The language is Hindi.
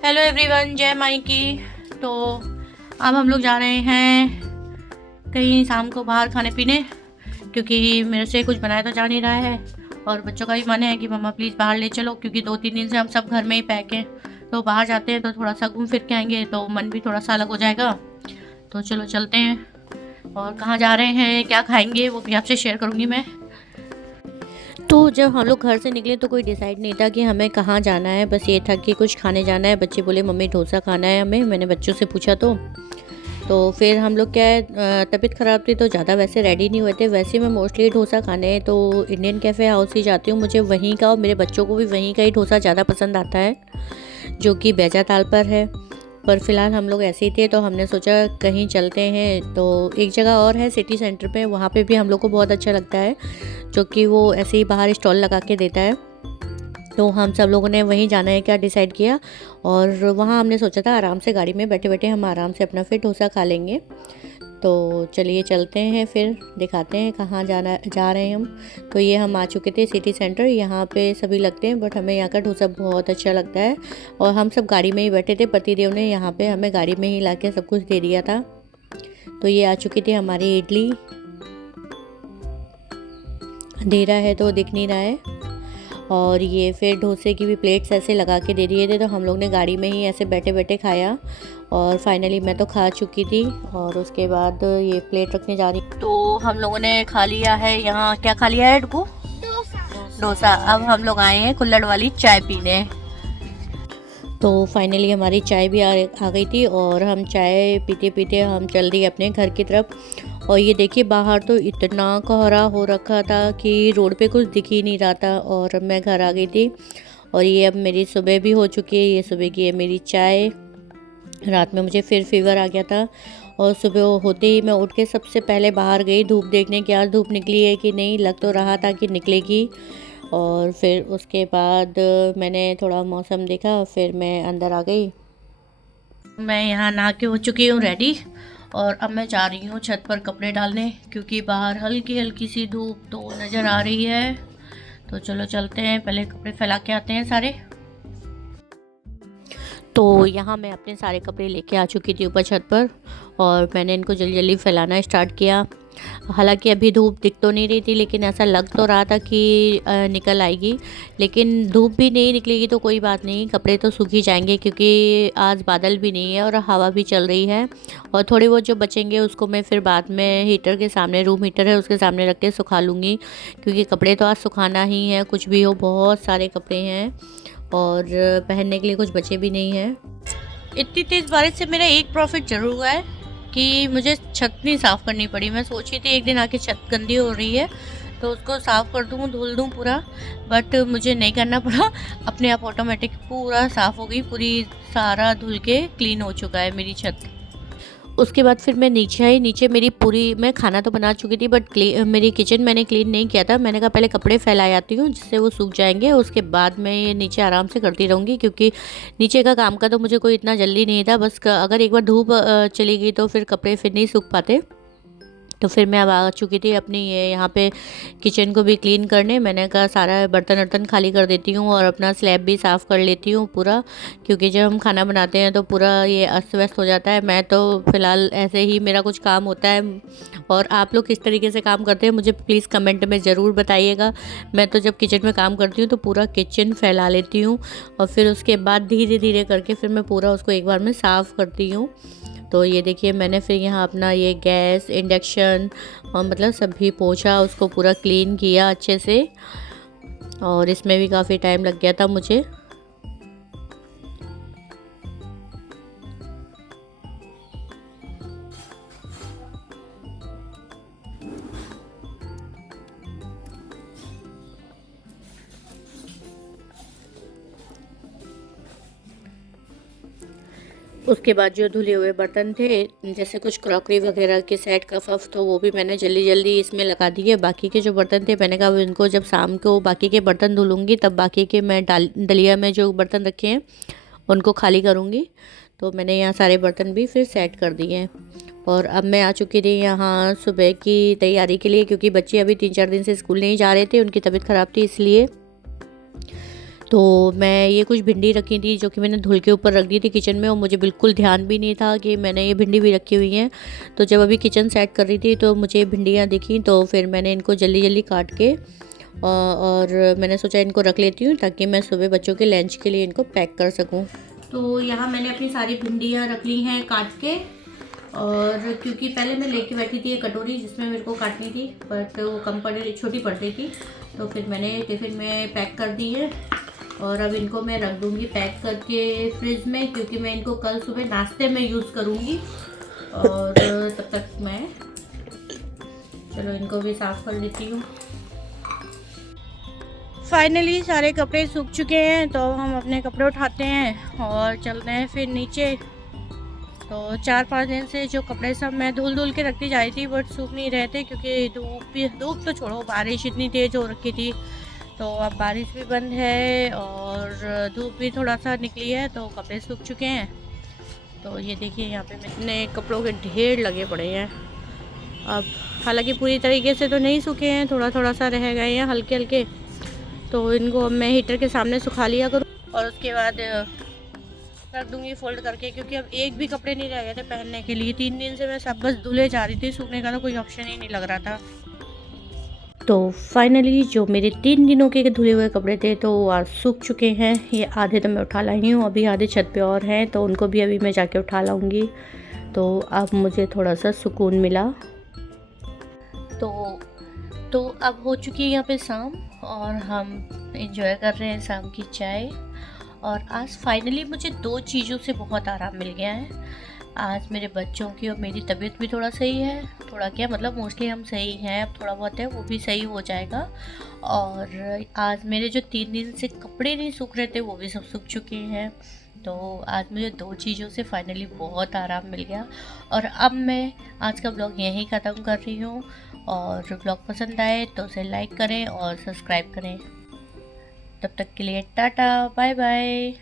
हेलो एवरीवन, जय माई की। तो अब हम लोग जा रहे हैं कहीं शाम को बाहर खाने पीने, क्योंकि मेरे से कुछ बनाया तो जा नहीं रहा है और बच्चों का भी मन है कि मम्मा प्लीज़ बाहर ले चलो, क्योंकि 2-3 दिन से हम सब घर में ही पैक हैं। तो बाहर जाते हैं तो थोड़ा सा घूम फिर के आएंगे तो मन भी थोड़ा सा अलग हो जाएगा। तो चलो चलते हैं। और कहाँ जा रहे हैं, क्या खाएंगे, वो भी आपसे शेयर करूँगी मैं। तो जब हम लोग घर से निकले तो कोई डिसाइड नहीं था कि हमें कहाँ जाना है, बस ये था कि कुछ खाने जाना है। बच्चे बोले मम्मी डोसा खाना है हमें, मैंने बच्चों से पूछा तो फिर हम लोग क्या है, तबीयत ख़राब थी तो ज़्यादा वैसे रेडी नहीं हुए थे। वैसे मैं मोस्टली डोसा खाने तो इंडियन कैफ़े हाउस ही जाती हूँ, मुझे वहीं का और मेरे बच्चों को भी वहीं का ही डोसा ज़्यादा पसंद आता है, जो कि बैजाताल पर है। पर फ़िलहाल हम लोग ऐसे ही थे तो हमने सोचा कहीं चलते हैं। तो एक जगह और है सिटी सेंटर पे, वहाँ पे भी हम लोग को बहुत अच्छा लगता है, जो कि वो ऐसे ही बाहर स्टॉल लगा के देता है। तो हम सब लोगों ने वहीं जाना है क्या डिसाइड किया, और वहाँ हमने सोचा था आराम से गाड़ी में बैठे बैठे हम आराम से अपना फिर डोसा खा लेंगे। तो चलिए चलते हैं, फिर दिखाते हैं कहाँ जा रहे हैं हम। तो ये हम आ चुके थे सिटी सेंटर, यहाँ पे सभी लगते हैं बट हमें यहाँ का डोसा बहुत अच्छा लगता है। और हम सब गाड़ी में ही बैठे थे, पतिदेव ने यहाँ पे हमें गाड़ी में ही ला के सब कुछ दे दिया था। तो ये आ चुकी थी हमारी इडली, अंधेरा है तो दिख नहीं रहा है। और ये फिर डोसे की भी प्लेट्स ऐसे लगा के दे दिए थे, तो हम लोग ने गाड़ी में ही ऐसे बैठे बैठे खाया। और फाइनली मैं तो खा चुकी थी और उसके बाद ये प्लेट रखने जा रही। तो हम लोगों ने खा लिया है, यहाँ क्या खा लिया है डुगू? डोसा। अब हम लोग आए हैं कुल्हड़ वाली चाय पीने। तो फाइनली हमारी चाय भी आ गई थी और हम चाय पीते पीते हम चल दिए अपने घर की तरफ। और ये देखिए बाहर तो इतना कोहरा हो रखा था कि रोड पे कुछ दिख ही नहीं रहा था, और अब मैं घर आ गई थी। और ये अब मेरी सुबह भी हो चुकी है, ये सुबह की है मेरी चाय। रात में मुझे फिर फीवर आ गया था और सुबह होते ही मैं उठ के सबसे पहले बाहर गई धूप देखने की, आज धूप निकली है कि नहीं, लग तो रहा था कि निकलेगी। और फिर उसके बाद मैंने थोड़ा मौसम देखा, फिर मैं अंदर आ गई। मैं यहाँ नहा के हो चुकी हूँ रेडी, और अब मैं जा रही हूँ छत पर कपड़े डालने, क्योंकि बाहर हल्की हल्की सी धूप तो नज़र आ रही है। तो चलो चलते हैं, पहले कपड़े फैला के आते हैं सारे। तो यहाँ मैं अपने सारे कपड़े लेके आ चुकी थी ऊपर छत पर, और मैंने इनको जल्दी जल्दी फैलाना स्टार्ट किया। हालांकि अभी धूप दिख तो नहीं रही थी, लेकिन ऐसा लग तो रहा था कि निकल आएगी। लेकिन धूप भी नहीं निकलेगी तो कोई बात नहीं, कपड़े तो सूख ही जाएंगे, क्योंकि आज बादल भी नहीं है और हवा भी चल रही है। और थोड़े बहुत जो बचेंगे उसको मैं फिर बाद में हीटर के सामने, रूम हीटर है उसके सामने रख के सुखा लूँगी, क्योंकि कपड़े तो आज सुखाना ही है, कुछ भी हो। बहुत सारे कपड़े हैं और पहनने के लिए कुछ बचे भी नहीं हैं। इतनी तेज़ बारिश से मेरा एक प्रॉफिट ज़रूर हुआ है कि मुझे छत नहीं साफ़ करनी पड़ी। मैं सोची थी एक दिन आके छत गंदी हो रही है तो उसको साफ़ कर दूँ, धुल दूँ पूरा, बट मुझे नहीं करना पड़ा। अपने आप ऑटोमेटिक पूरा साफ़ हो गई, पूरी सारा धुल के क्लीन हो चुका है मेरी छत। उसके बाद फिर मैं नीचे आई। नीचे मेरी पूरी, मैं खाना तो बना चुकी थी बट मेरी किचन मैंने क्लीन नहीं किया था। मैंने कहा पहले कपड़े फैला आती हूँ जिससे वो सूख जाएंगे, उसके बाद मैं ये नीचे आराम से करती रहूँगी, क्योंकि नीचे का काम का तो मुझे कोई इतना जल्दी नहीं था। बस अगर एक बार धूप चली गई तो फिर कपड़े फिर नहीं सूख पाते। तो फिर मैं अब आ चुकी थी अपनी ये यहाँ पे किचन को भी क्लीन करने। मैंने कहा सारा बर्तन वर्तन खाली कर देती हूँ और अपना स्लैब भी साफ़ कर लेती हूँ पूरा, क्योंकि जब हम खाना बनाते हैं तो पूरा ये अस्त व्यस्त हो जाता है। मैं तो फ़िलहाल ऐसे ही मेरा कुछ काम होता है, और आप लोग किस तरीके से काम करते हैं मुझे प्लीज़ कमेंट में ज़रूर बताइएगा। मैं तो जब किचन में काम करती हूँ तो पूरा किचन फैला लेती हूँ, और फिर उसके बाद धीरे धीरे करके फिर मैं पूरा उसको एक बार में साफ़ करती हूँ। तो ये देखिए मैंने फिर यहाँ अपना ये गैस, इंडक्शन और मतलब सभी पोंछा, उसको पूरा क्लीन किया अच्छे से, और इसमें भी काफ़ी टाइम लग गया था मुझे। उसके बाद जो धुले हुए बर्तन थे, जैसे कुछ क्रॉकरी वगैरह के सेट कफ अफ, तो वो भी मैंने जल्दी जल्दी इसमें लगा दिए। बाकी के जो बर्तन थे मैंने कहा इनको जब शाम को बाकी के बर्तन धुलूँगी तब बाकी के मैं दलिया में जो बर्तन रखे हैं उनको खाली करूँगी। तो मैंने यहाँ सारे बर्तन भी फिर सेट कर दिए हैं। और अब मैं आ चुकी थी यहाँ सुबह की तैयारी के लिए, क्योंकि बच्चे अभी 3-4 दिन से स्कूल नहीं जा रहे थे, उनकी तबीयत ख़राब थी इसलिए। तो मैं ये कुछ भिंडी रखी थी जो कि मैंने धुल के ऊपर रख दी थी किचन में, और मुझे बिल्कुल ध्यान भी नहीं था कि मैंने ये भिंडी भी रखी हुई हैं। तो जब अभी किचन सेट कर रही थी तो मुझे भिंडियाँ दिखी, तो फिर मैंने इनको जल्दी जल्दी काट के और मैंने सोचा इनको रख लेती हूँ ताकि मैं सुबह बच्चों के लंच के लिए इनको पैक कर सकूँ। तो यहाँ मैंने अपनी सारी भिंडियाँ रख ली हैं काट के, और क्योंकि पहले मैं लेके बैठी थी एक कटोरी जिसमें मेरे को काटनी थी, बट वो कम पड़ छोटी पड़ रही थी, तो फिर मैंने टिफ़िन में पैक कर दी है। और अब इनको मैं रख दूँगी पैक करके फ्रिज में, क्योंकि मैं इनको कल सुबह नाश्ते में यूज़ करूँगी। और तब तक मैं चलो इनको भी साफ़ कर लेती हूँ। फाइनली सारे कपड़े सूख चुके हैं, तो हम अपने कपड़े उठाते हैं और चलते हैं फिर नीचे। तो 4-5 दिन से जो कपड़े सब मैं धुल के रखती जा रही थी, बट सूख नहीं रहे थे क्योंकि धूप तो छोड़ो, बारिश इतनी तेज़ हो रखी थी। तो अब बारिश भी बंद है और धूप भी थोड़ा सा निकली है, तो कपड़े सूख चुके हैं। तो ये देखिए यहाँ पे इतने कपड़ों के ढेर लगे पड़े हैं। अब हालांकि पूरी तरीके से तो नहीं सूखे हैं, थोड़ा थोड़ा सा रह गए हैं हल्के हल्के। तो इनको अब मैं हीटर के सामने सुखा लिया करूँ और उसके बाद रख दूँगी फोल्ड करके, क्योंकि अब एक भी कपड़े नहीं रह गए थे पहनने के लिए। 3 दिन से मैं सब बस धुले जा रही थी, सूखने का तो कोई ऑप्शन ही नहीं लग रहा था। तो फाइनली जो मेरे 3 दिनों के धुले हुए कपड़े थे तो आज सूख चुके हैं। ये आधे तो मैं उठा लाई हूँ, अभी आधे छत पे और हैं, तो उनको भी अभी मैं जाके उठा लाऊंगी। तो अब मुझे थोड़ा सा सुकून मिला। तो अब हो चुकी है यहाँ पे शाम और हम एंजॉय कर रहे हैं शाम की चाय। और आज फाइनली मुझे 2 चीज़ों से बहुत आराम मिल गया है। आज मेरे बच्चों की और मेरी तबीयत भी थोड़ा सही है, थोड़ा क्या मतलब मोस्टली हम सही हैं, अब थोड़ा बहुत है वो भी सही हो जाएगा। और आज मेरे जो 3 दिन से कपड़े नहीं सूख रहे थे वो भी सब सूख चुके हैं। तो आज मुझे 2 चीज़ों से फाइनली बहुत आराम मिल गया। और अब मैं आज का ब्लॉग यहीं ख़त्म कर रही हूँ, और ब्लॉग पसंद आए तो उसे लाइक करें और सब्सक्राइब करें। तब तक के लिए टाटा बाय बाय।